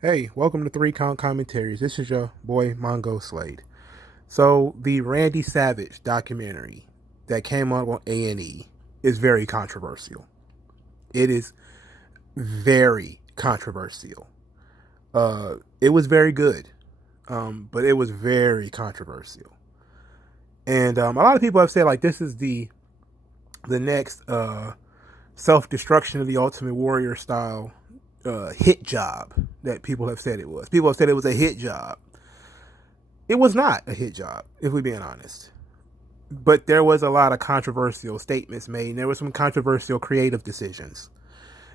Hey, welcome to Three Count Commentaries. This is your boy MongoSlade. So the Randy Savage documentary that came out on A&E is very controversial. It is very controversial. It was very good, but it was very controversial. And a lot of people have said like this is the next self destruction of the Ultimate Warrior style hit job that people have said it was. People have said it was a hit job. It was not a hit job, if we're being honest. But there was a lot of controversial statements made. And there were some controversial creative decisions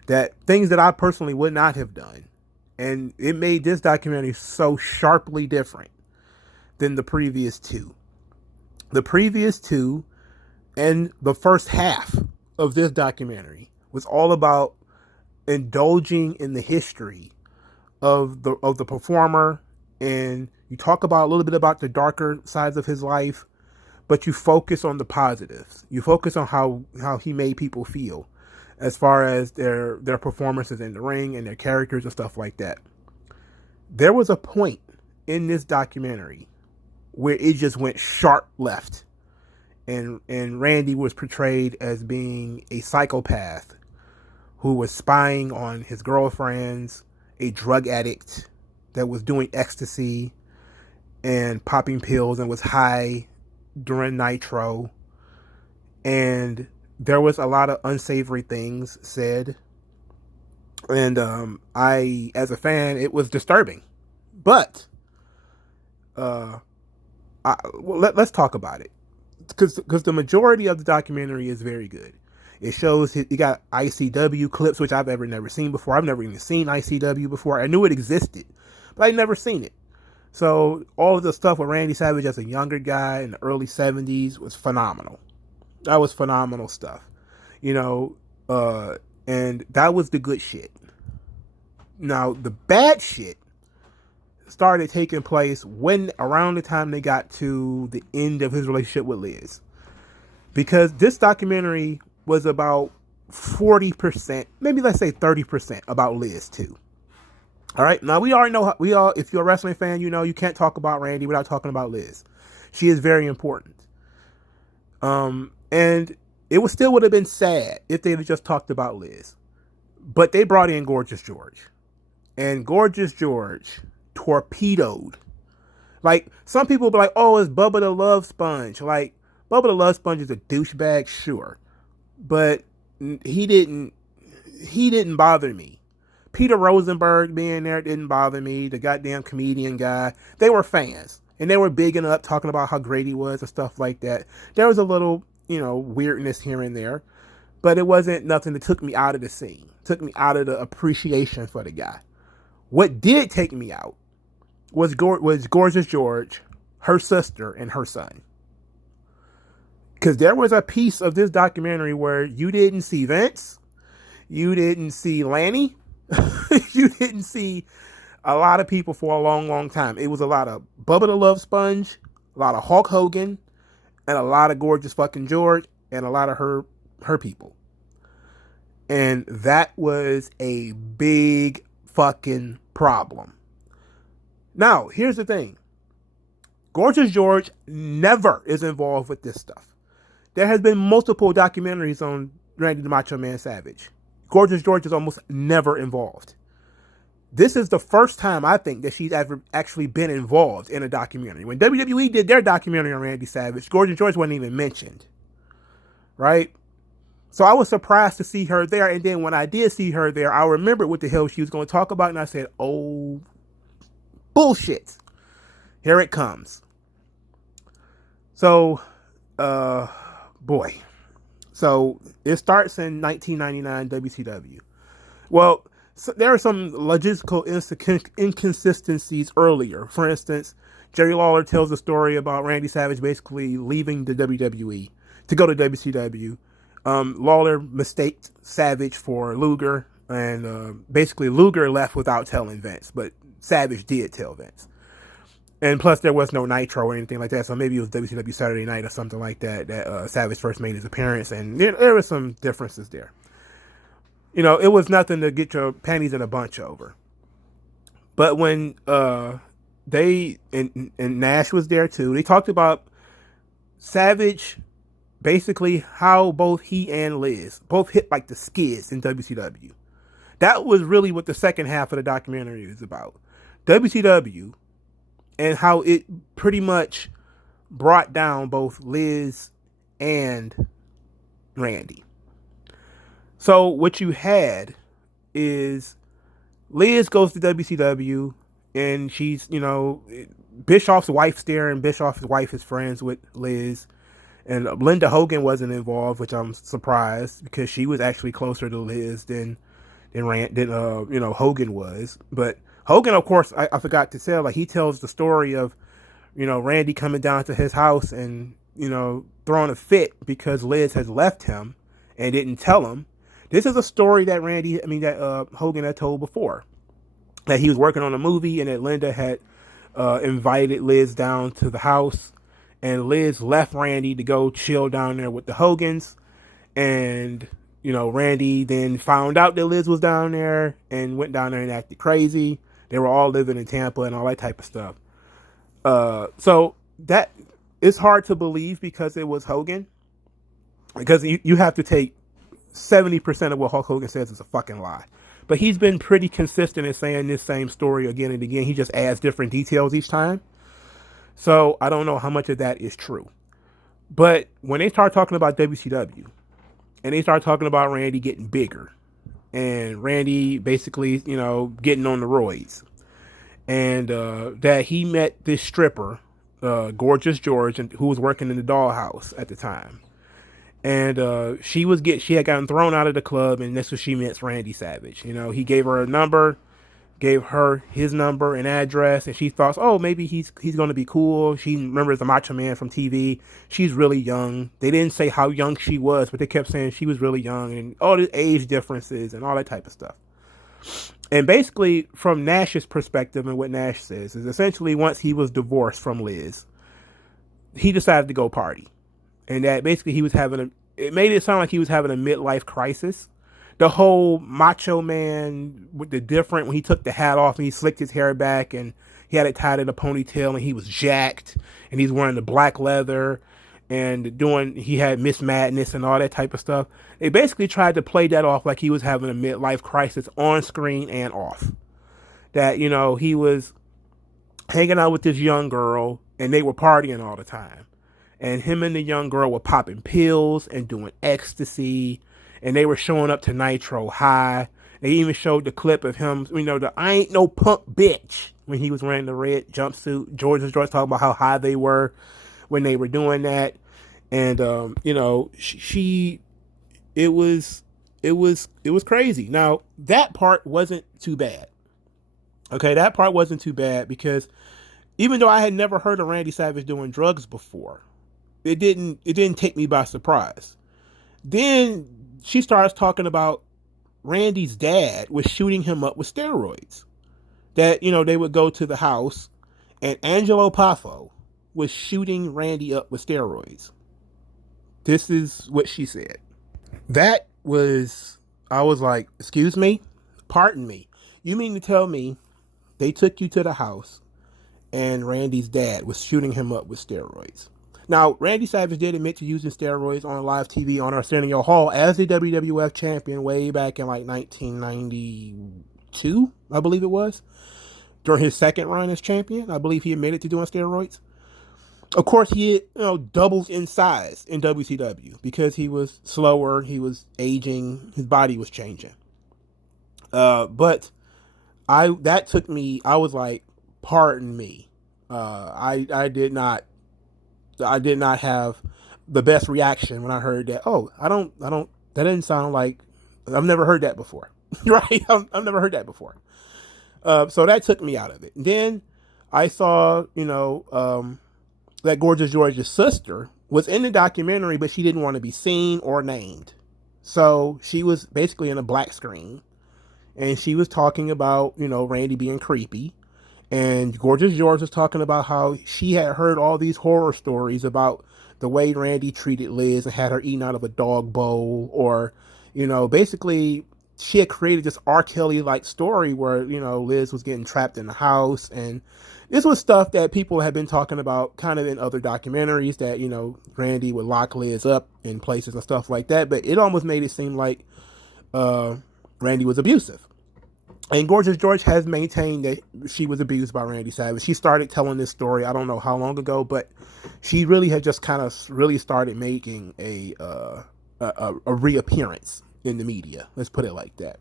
that things that I personally would not have done. And it made this documentary so sharply different than the previous two. The previous two and the first half of this documentary was all about indulging in the history of the performer, and you talk about a little bit about the darker sides of his life, but you focus on the positives. You focus on how he made people feel as far as their performances in the ring and their characters and stuff like that. There was a point in this documentary where it just went sharp left, and Randy was portrayed as being a psychopath who was spying on his girlfriends, a drug addict that was doing ecstasy and popping pills and was high during Nitro. And there was a lot of unsavory things said. And I, as a fan, it was disturbing. But let's talk about it. Because the majority of the documentary is very good. It shows he got ICW clips, which I've never seen before. I've never even seen ICW before. I knew it existed, but I'd never seen it. So all of the stuff with Randy Savage as a younger guy in the early 70s was phenomenal. That was phenomenal stuff. You know, and that was the good shit. Now, the bad shit started taking place when around the time they got to the end of his relationship with Liz. Because this documentary was about 40%, maybe let's say 30% about Liz too. All right. Now we already know if you're a wrestling fan, you know you can't talk about Randy without talking about Liz. She is very important. And it would have been sad if they had just talked about Liz. But they brought in Gorgeous George. And Gorgeous George torpedoed. Like, some people be like, oh, it's Bubba the Love Sponge. Like, Bubba the Love Sponge is a douchebag, sure. But he didn't bother me. Peter Rosenberg being there didn't bother me. The goddamn comedian guy. They were fans. And they were bigging up, talking about how great he was and stuff like that. There was a little, weirdness here and there. But it wasn't nothing that took me out of the scene. Took me out of the appreciation for the guy. What did take me out was Gorgeous George, her sister, and her son. Because there was a piece of this documentary where you didn't see Vince, you didn't see Lanny, you didn't see a lot of people for a long, long time. It was a lot of Bubba the Love Sponge, a lot of Hulk Hogan, and a lot of Gorgeous fucking George, and a lot of her people. And that was a big fucking problem. Now, here's the thing. Gorgeous George never is involved with this stuff. There has been multiple documentaries on Randy the Macho Man Savage. Gorgeous George is almost never involved. This is the first time I think that she's ever actually been involved in a documentary. When WWE did their documentary on Randy Savage, Gorgeous George wasn't even mentioned. Right? So I was surprised to see her there. And then when I did see her there, I remembered what the hell she was going to talk about. And I said, oh, bullshit. Here it comes. So, boy. So it starts in 1999 WCW. Well, so there are some logistical inconsistencies earlier. For instance, Jerry Lawler tells a story about Randy Savage basically leaving the WWE to go to WCW. Lawler mistaked Savage for Luger, and basically Luger left without telling Vince, but Savage did tell Vince. And plus, there was no Nitro or anything like that, so maybe it was WCW Saturday Night or something like that Savage first made his appearance, and there were some differences there. It was nothing to get your panties in a bunch over. But when they and Nash was there too, they talked about Savage, basically how both he and Liz both hit like the skids in WCW. That was really what the second half of the documentary is about. WCW and how it pretty much brought down both Liz and Randy. So what you had is Liz goes to WCW and she's, Bischoff's wife's there, and Bischoff's wife is friends with Liz. And Linda Hogan wasn't involved, which I'm surprised because she was actually closer to Liz than Hogan was. But Hogan, of course, I forgot to say, like, he tells the story of Randy coming down to his house and throwing a fit because Liz has left him and didn't tell him. This is a story that Hogan had told before, that he was working on a movie and that Linda had invited Liz down to the house, and Liz left Randy to go chill down there with the Hogans. And Randy then found out that Liz was down there and went down there and acted crazy. They were all living in Tampa and all that type of stuff. So that is hard to believe because it was Hogan. Because you have to take 70% of what Hulk Hogan says is a fucking lie. But he's been pretty consistent in saying this same story again and again. He just adds different details each time. So I don't know how much of that is true. But when they start talking about WCW, and they start talking about Randy getting bigger, and Randy basically, getting on the roids, and that he met this stripper, Gorgeous George, who was working in the dollhouse at the time. And she had gotten thrown out of the club, and that's what she met Randy Savage. He gave her a number, gave her his number and address, and she thought, oh, maybe he's going to be cool. She remembers the Macho Man from TV. She's really young. They didn't say how young she was, but they kept saying she was really young, and all the age differences and all that type of stuff. And basically, from Nash's perspective and what Nash says, is essentially once he was divorced from Liz, he decided to go party. And that basically it made it sound like he was having a midlife crisis. The whole Macho Man with when he took the hat off and he slicked his hair back and he had it tied in a ponytail and he was jacked and he's wearing the black leather and he had Miss Madness and all that type of stuff. They basically tried to play that off like he was having a midlife crisis on screen and off. That, he was hanging out with this young girl and they were partying all the time. And him and the young girl were popping pills and doing ecstasy. And they were showing up to Nitro High. They even showed the clip of him, the I ain't no punk bitch, when he was wearing the red jumpsuit. George talking about how high they were when they were doing that. And, it was crazy. Now, that part wasn't too bad. Okay, that part wasn't too bad because even though I had never heard of Randy Savage doing drugs before, it didn't take me by surprise. Then she starts talking about Randy's dad was shooting him up with steroids. That, they would go to the house and Angelo Poffo was shooting Randy up with steroids. This is what she said. I was like, excuse me? Pardon me. You mean to tell me they took you to the house and Randy's dad was shooting him up with steroids? Now, Randy Savage did admit to using steroids on live TV on Arsenio Hall as the WWF champion way back in like 1992, I believe it was. During his second run as champion, I believe he admitted to doing steroids. Of course, he doubled in size in WCW because he was slower, he was aging, his body was changing. But I was like, pardon me. I did not have the best reaction when I heard that. Oh, that didn't sound like, I've never heard that before. Right? I've never heard that before. So that took me out of it. And then I saw, that Gorgeous George's sister was in the documentary, but she didn't want to be seen or named. So she was basically in a black screen and she was talking about, Randy being creepy. And Gorgeous George was talking about how she had heard all these horror stories about the way Randy treated Liz and had her eating out of a dog bowl, or, basically she had created this R. Kelly like story where, Liz was getting trapped in the house. And this was stuff that people had been talking about kind of in other documentaries, that, Randy would lock Liz up in places and stuff like that. But it almost made it seem like Randy was abusive. And Gorgeous George has maintained that she was abused by Randy Savage. She started telling this story, I don't know how long ago, but she really had just kind of really started making a reappearance in the media. Let's put it like that.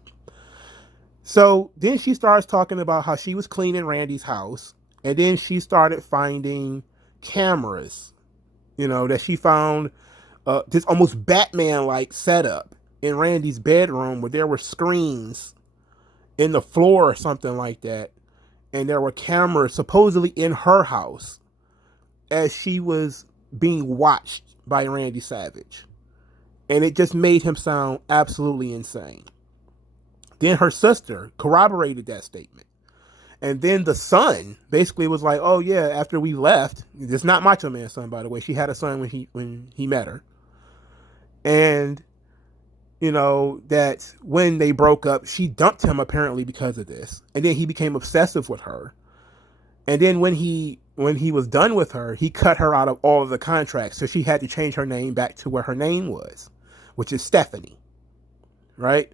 So then she starts talking about how she was cleaning Randy's house, and then she started finding cameras, that she found this almost Batman-like setup in Randy's bedroom where there were screens in the floor or something like that, and there were cameras supposedly in her house as she was being watched by Randy Savage. And it just made him sound absolutely insane. Then her sister corroborated that statement. And then the son basically was like, oh yeah, after we left, it's not Macho Man's son, by the way. She had a son when he met her. And, that when they broke up, she dumped him apparently because of this. And then he became obsessive with her. And then when he was done with her, he cut her out of all of the contracts. So she had to change her name back to where her name was, which is Stephanie. Right?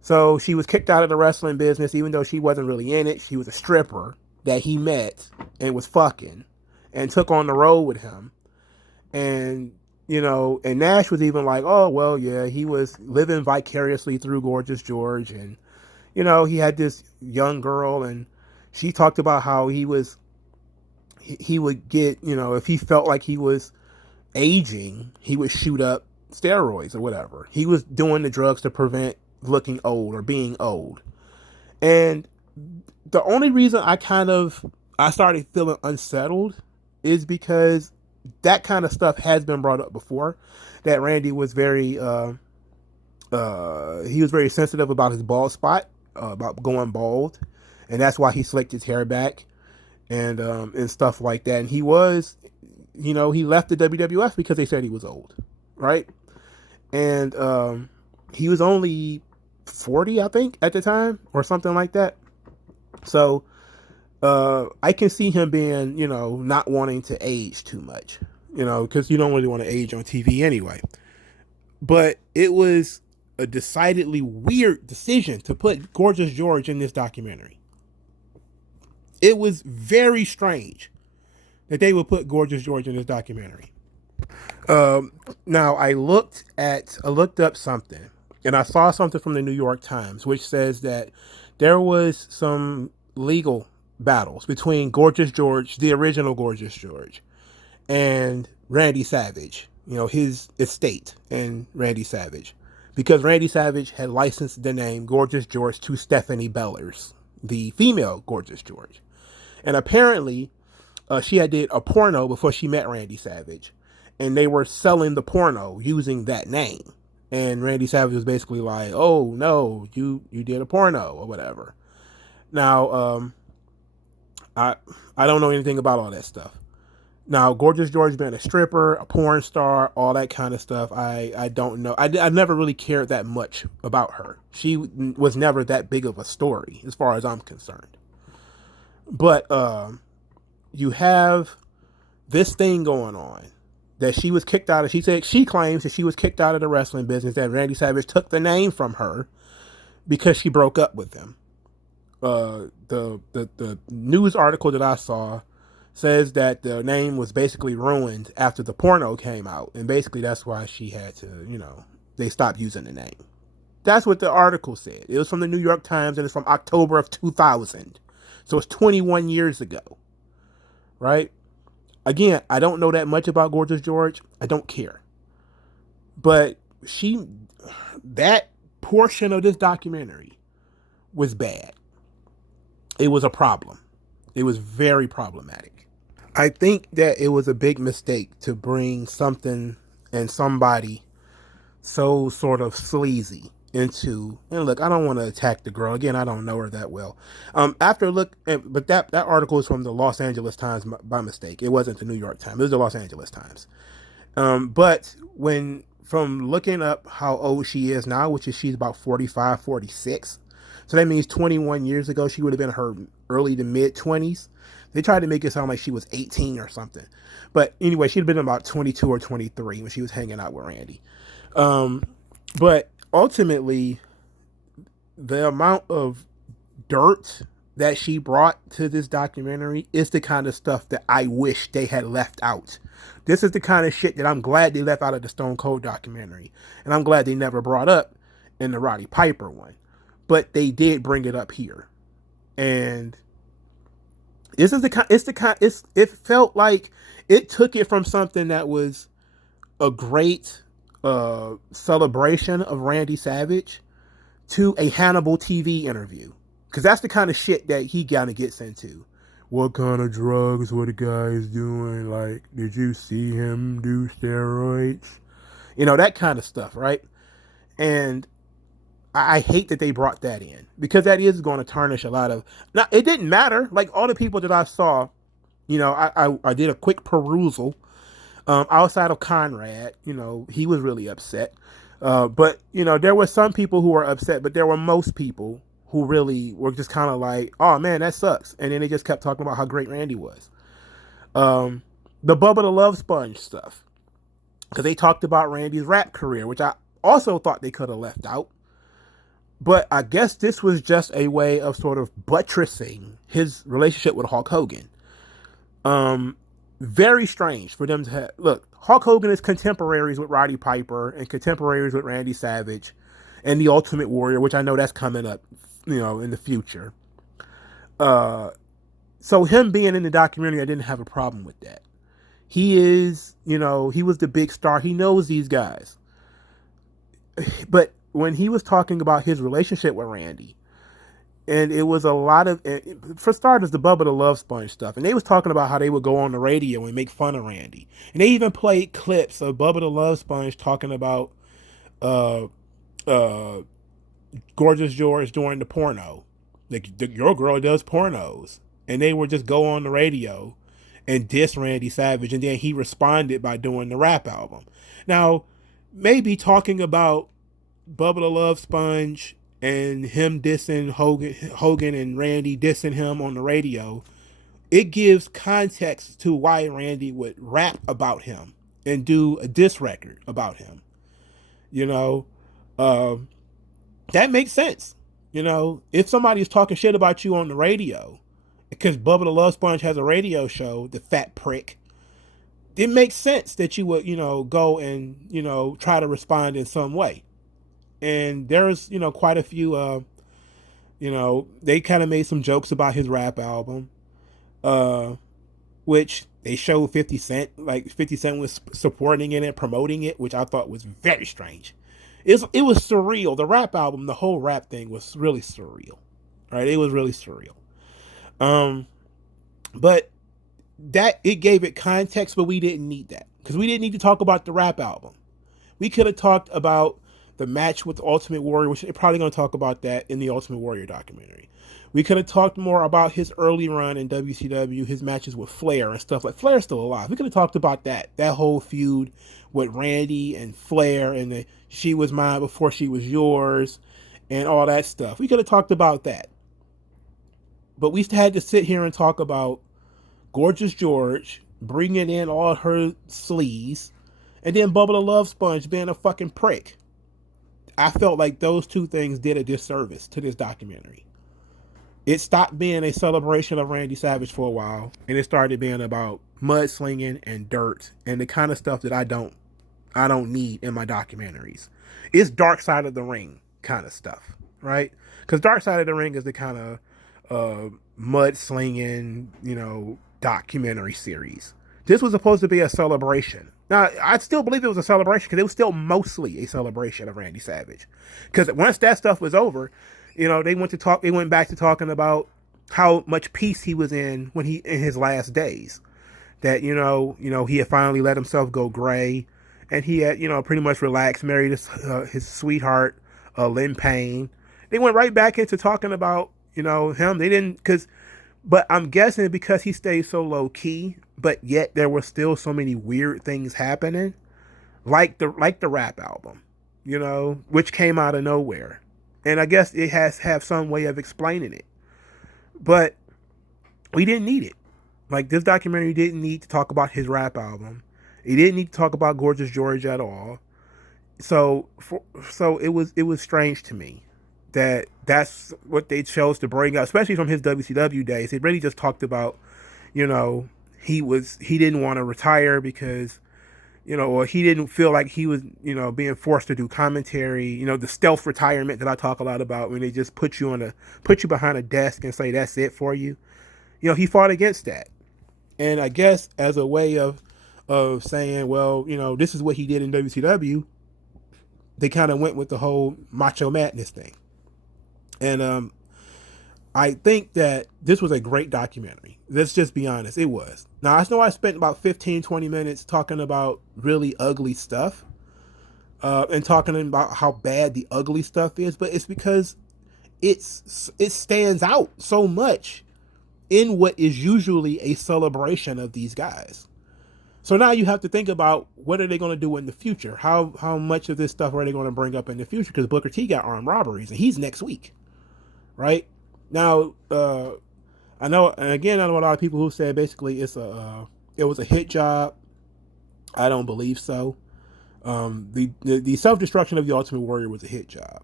So she was kicked out of the wrestling business, even though she wasn't really in it. She was a stripper that he met and was fucking and took on the road with him. And, and Nash was even like, oh, well, yeah, he was living vicariously through Gorgeous George. And, he had this young girl, and she talked about how he would get, if he felt like he was aging, he would shoot up steroids or whatever. He was doing the drugs to prevent looking old or being old. And the only reason I started feeling unsettled is because that kind of stuff has been brought up before, that Randy was very sensitive about his bald spot, about going bald, and that's why he slicked his hair back and stuff like that. And he was, he left the WWF because they said he was old, right? And he was only 40, I think, at the time, or something like that. So I can see him being, not wanting to age too much, because you don't really want to age on TV anyway. But it was a decidedly weird decision to put Gorgeous George in this documentary. It was very strange that they would put Gorgeous George in this documentary. Now I looked up something, and I saw something from the New York Times, which says that there was some legal battles between Gorgeous George, the original Gorgeous George, and Randy Savage, his estate and Randy Savage, because Randy Savage had licensed the name Gorgeous George to Stephanie Bellers, the female Gorgeous George. And apparently she had did a porno before she met Randy Savage, and they were selling the porno using that name. And Randy Savage was basically like, oh no, you did a porno or whatever. Now, I don't know anything about all that stuff. Now, Gorgeous George being a stripper, a porn star, all that kind of stuff, I don't know. I never really cared that much about her. She was never that big of a story as far as I'm concerned. But you have this thing going on that she was kicked out of. She claims that she was kicked out of the wrestling business, that Randy Savage took the name from her because she broke up with him. The news article that I saw says that the name was basically ruined after the porno came out, and basically that's why she had to, they stopped using the name. That's what the article said. It was from the New York Times, and it's from October of 2000. So it's 21 years ago, right? Again, I don't know that much about Gorgeous George. I don't care. But that portion of this documentary was bad. It was a problem. It was very problematic. I think that it was a big mistake to bring something and somebody so sort of sleazy into, and look, I don't want to attack the girl. Again, I don't know her that well. But that article is from the Los Angeles Times by mistake. It wasn't the New York Times. It was the Los Angeles Times. But when from looking up how old she is now, which is she's about 45, 46. So that means 21 years ago, she would have been her early to mid 20s. They tried to make it sound like she was 18 or something. But anyway, she'd been about 22 or 23 when she was hanging out with Randy. But ultimately, the amount of dirt that she brought to this documentary is the kind of stuff that I wish they had left out. This is the kind of shit that I'm glad they left out of the Stone Cold documentary. And I'm glad they never brought up in the Roddy Piper one. But they did bring it up here. And this is it felt like it took it from something that was a great celebration of Randy Savage to a Hannibal TV interview. Because that's the kind of shit that he kind of gets into. What kind of drugs were the guys doing? Like, did you see him do steroids? You know, that kind of stuff, right? And I hate that they brought that in. Because that is going to tarnish a lot of... Now, it didn't matter. Like, all the people that I saw, you know, I did a quick perusal. Outside of Conrad, you know, he was really upset. But, you know, there were some people who were upset, but there were most people who really were just kind of like, oh man, that sucks. And then they just kept talking about how great Randy was. The Bubba the Love Sponge stuff. Because they talked about Randy's rap career, which I also thought they could have left out. But I guess this was just a way of sort of buttressing his relationship with Hulk Hogan. Very strange for them to have... Look, Hulk Hogan is contemporaries with Roddy Piper and contemporaries with Randy Savage and the Ultimate Warrior, which I know that's coming up, you know, in the future. So him being in the documentary, I didn't have a problem with that. He is, you know, he was the big star. He knows these guys. But when he was talking about his relationship with Randy, and it was a lot of, for starters, the Bubba the Love Sponge stuff. And they was talking about how they would go on the radio and make fun of Randy. And they even played clips of Bubba the Love Sponge talking about Gorgeous George during the porno. Like, your girl does pornos. And they would just go on the radio and diss Randy Savage. And then he responded by doing the rap album. Now, maybe talking about Bubba the Love Sponge and him dissing Hogan and Randy dissing him on the radio, it gives context to why Randy would rap about him and do a diss record about him. You know, that makes sense. You know, if somebody's talking shit about you on the radio, because Bubba the Love Sponge has a radio show, the fat prick, it makes sense that you would, you know, go and, you know, try to respond in some way. And there's, you know, quite a few, you know, they kind of made some jokes about his rap album, which they showed 50 Cent, like 50 Cent was supporting it and promoting it, which I thought was very strange. It was surreal. The rap album, the whole rap thing was really surreal, right? It was really surreal. But that, it gave it context, but we didn't need that because we didn't need to talk about the rap album. We could have talked about the match with the Ultimate Warrior, which they're probably going to talk about that in the Ultimate Warrior documentary. We could have talked more about his early run in WCW, his matches with Flair and stuff like Flair's still alive. We could have talked about that whole feud with Randy and Flair and the she was mine before she was yours and all that stuff. We could have talked about that. But we had to sit here and talk about Gorgeous George bringing in all her sleaze and then Bubba the Love Sponge being a fucking prick. I felt like those two things did a disservice to this documentary. It stopped being a celebration of Randy Savage for a while, and it started being about mudslinging and dirt and the kind of stuff that I don't need in my documentaries. It's Dark Side of the Ring kind of stuff, right? Because Dark Side of the Ring is the kind of mudslinging, you know, documentary series. This was supposed to be a celebration. Now, I still believe it was a celebration because it was still mostly a celebration of Randy Savage. Because once that stuff was over, you know, they went back to talking about how much peace he was in when in his last days. That, you know, he had finally let himself go gray, and he had, you know, pretty much relaxed, married his sweetheart, Lynn Payne. They went right back into talking about, you know, him. They didn't, but I'm guessing because he stayed so low key, but yet there were still so many weird things happening. like the rap album, which came out of nowhere. And I guess it has to have some way of explaining it. But we didn't need it. Like, this documentary didn't need to talk about his rap album. It didn't need to talk about Gorgeous George at all. So it was strange to me that that's what they chose to bring up, especially from his WCW days. It really just talked about, you know, he didn't want to retire because, or he didn't feel like he was, being forced to do commentary. The stealth retirement that I talk a lot about, when they just put you behind a desk and say that's it for you. He fought against that, and I guess as a way of saying, well, this is what he did in WCW. They kind of went with the whole Macho Madness thing, and I think that this was a great documentary. Let's just be honest, it was. Now, I know I spent about 15-20 minutes talking about really ugly stuff, and talking about how bad the ugly stuff is, but it's because it stands out so much in what is usually a celebration of these guys. So now you have to think about, what are they going to do in the future? How much of this stuff are they going to bring up in the future? Because Booker T got armed robberies, and he's next week, right? Now, I know, and again, I know a lot of people who said basically it was a hit job. I don't believe so. The self-destruction of the Ultimate Warrior was a hit job.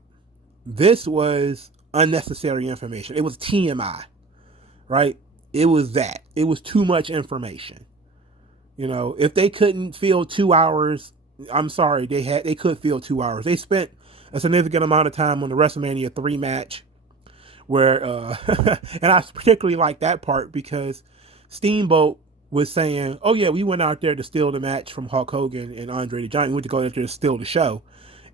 This was unnecessary information. It was TMI, right? It was that. It was too much information. If they couldn't fill 2 hours, I'm sorry, they could fill 2 hours. They spent a significant amount of time on the WrestleMania 3 match, where and I particularly like that part because Steamboat was saying, oh yeah, we went out there to steal the match from Hulk Hogan and Andre the Giant. We went to go out there to steal the show.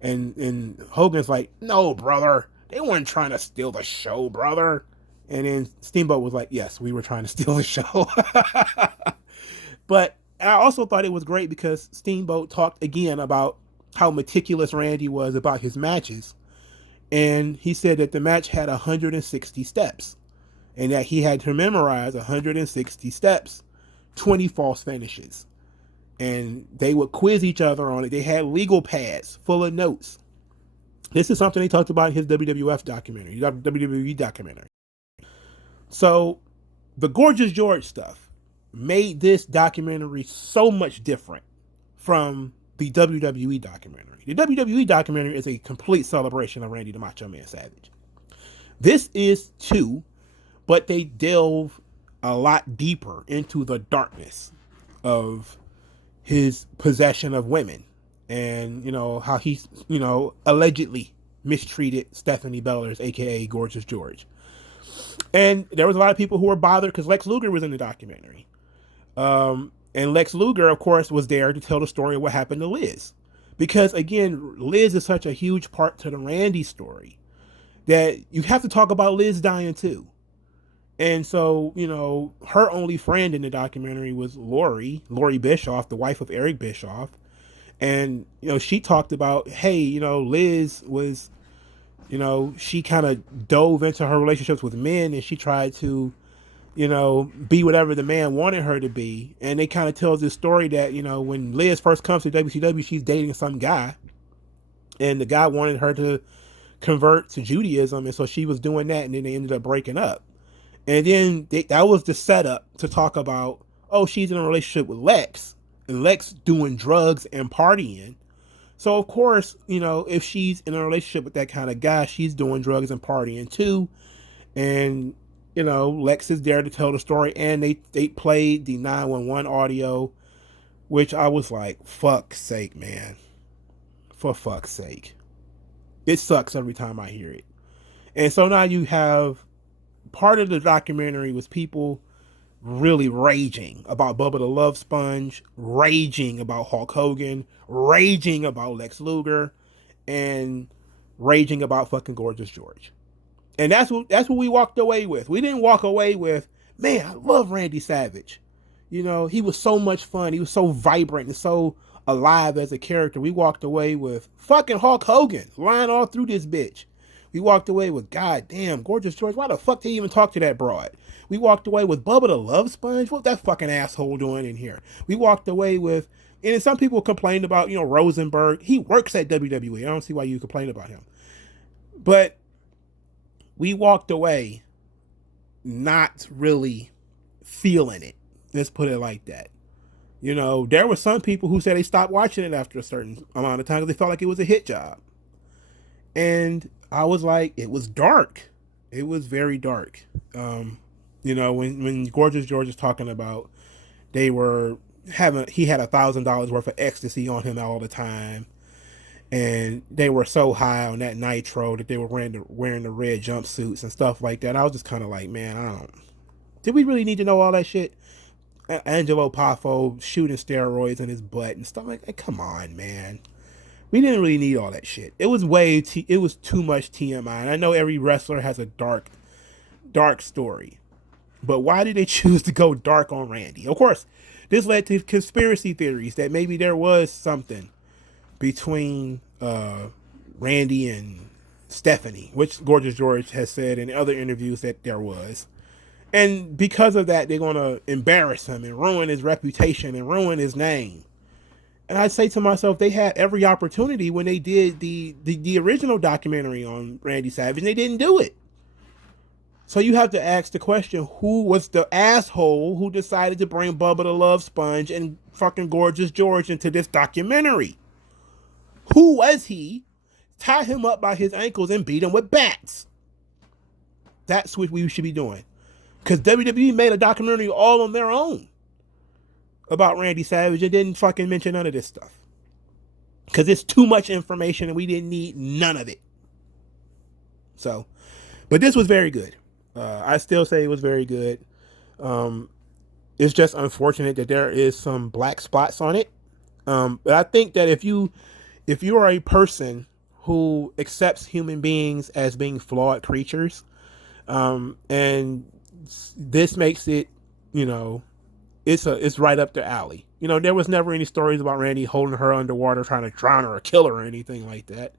And Hogan's like, no, brother, they weren't trying to steal the show, brother. And then Steamboat was like, yes, we were trying to steal the show. But I also thought it was great because Steamboat talked again about how meticulous Randy was about his matches. And he said that the match had 160 steps, and that he had to memorize 160 steps, 20 false finishes. And they would quiz each other on it. They had legal pads full of notes. This is something they talked about in his WWE documentary. So the Gorgeous George stuff made this documentary so much different from the WWE documentary. The WWE documentary is a complete celebration of Randy the Macho Man Savage. This is too, but they delve a lot deeper into the darkness of his possession of women, and how he's allegedly mistreated Stephanie Bellers, aka Gorgeous George. And there was a lot of people who were bothered because Lex Luger was in the documentary. And Lex Luger, of course, was there to tell the story of what happened to Liz. Because, again, Liz is such a huge part to the Randy story that you have to talk about Liz dying too. And so, her only friend in the documentary was Lori Bischoff, the wife of Eric Bischoff. And, she talked about, hey, Liz was, she kind of dove into her relationships with men, and she tried to, be whatever the man wanted her to be. And they kind of tells this story that, when Liz first comes to WCW, she's dating some guy, and the guy wanted her to convert to Judaism. And so she was doing that, and then they ended up breaking up. And then that was the setup to talk about, oh, she's in a relationship with Lex, and Lex doing drugs and partying. So of course, if she's in a relationship with that kind of guy, she's doing drugs and partying too. And Lex is there to tell the story, and they played the 911 audio, which I was like, fuck's sake, man. For fuck's sake. It sucks every time I hear it. And so now you have part of the documentary was people really raging about Bubba the Love Sponge, raging about Hulk Hogan, raging about Lex Luger, and raging about fucking Gorgeous George. And that's what we walked away with. We didn't walk away with, man, I love Randy Savage. He was so much fun. He was so vibrant and so alive as a character. We walked away with fucking Hulk Hogan lying all through this bitch. We walked away with, God damn, Gorgeous George, why the fuck did he even talk to that broad? We walked away with Bubba the Love Sponge. What that fucking asshole doing in here? We walked away with And then some people complain about, Rosenberg. He works at WWE. I don't see why you complain about him. But we walked away not really feeling it. Let's put it like that. There were some people who said they stopped watching it after a certain amount of time because they felt like it was a hit job. And I was like, it was dark. It was very dark. When Gorgeous George is talking about he had $1,000 worth of ecstasy on him all the time, and they were so high on that nitro that they were wearing the red jumpsuits and stuff like that. I was just kind of like, man, did we really need to know all that shit? Angelo Poffo shooting steroids in his butt and stuff like that. Come on, man. We didn't really need all that shit. It was it was too much TMI. And I know every wrestler has a dark story. But why did they choose to go dark on Randy? Of course, this led to conspiracy theories that maybe there was something between Randy and Stephanie, which Gorgeous George has said in other interviews that there was. And because of that, they're going to embarrass him and ruin his reputation and ruin his name. And I say to myself, they had every opportunity when they did the original documentary on Randy Savage, and they didn't do it. So you have to ask the question, who was the asshole who decided to bring Bubba the Love Sponge and fucking Gorgeous George into this documentary? Who was he? Tie him up by his ankles and beat him with bats. That's what we should be doing. Because WWE made a documentary all on their own about Randy Savage and didn't fucking mention none of this stuff. Because it's too much information and we didn't need none of it. So, but this was very good. I still say it was very good. It's just unfortunate that there is some black spots on it. But I think that if you are a person who accepts human beings as being flawed creatures, and this makes it, it's right up their alley. There was never any stories about Randy holding her underwater, trying to drown her or kill her or anything like that.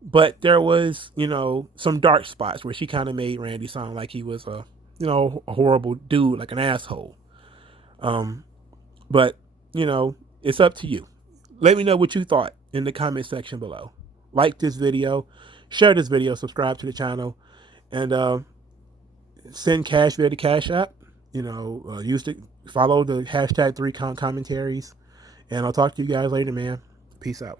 But there was, some dark spots where she kind of made Randy sound like he was a horrible dude, like an asshole. But, it's up to you. Let me know what you thought in the comment section below. Like this video, share this video, subscribe to the channel, and send cash via the Cash App. Follow the hashtag 3 commentaries. And I'll talk to you guys later, man. Peace out.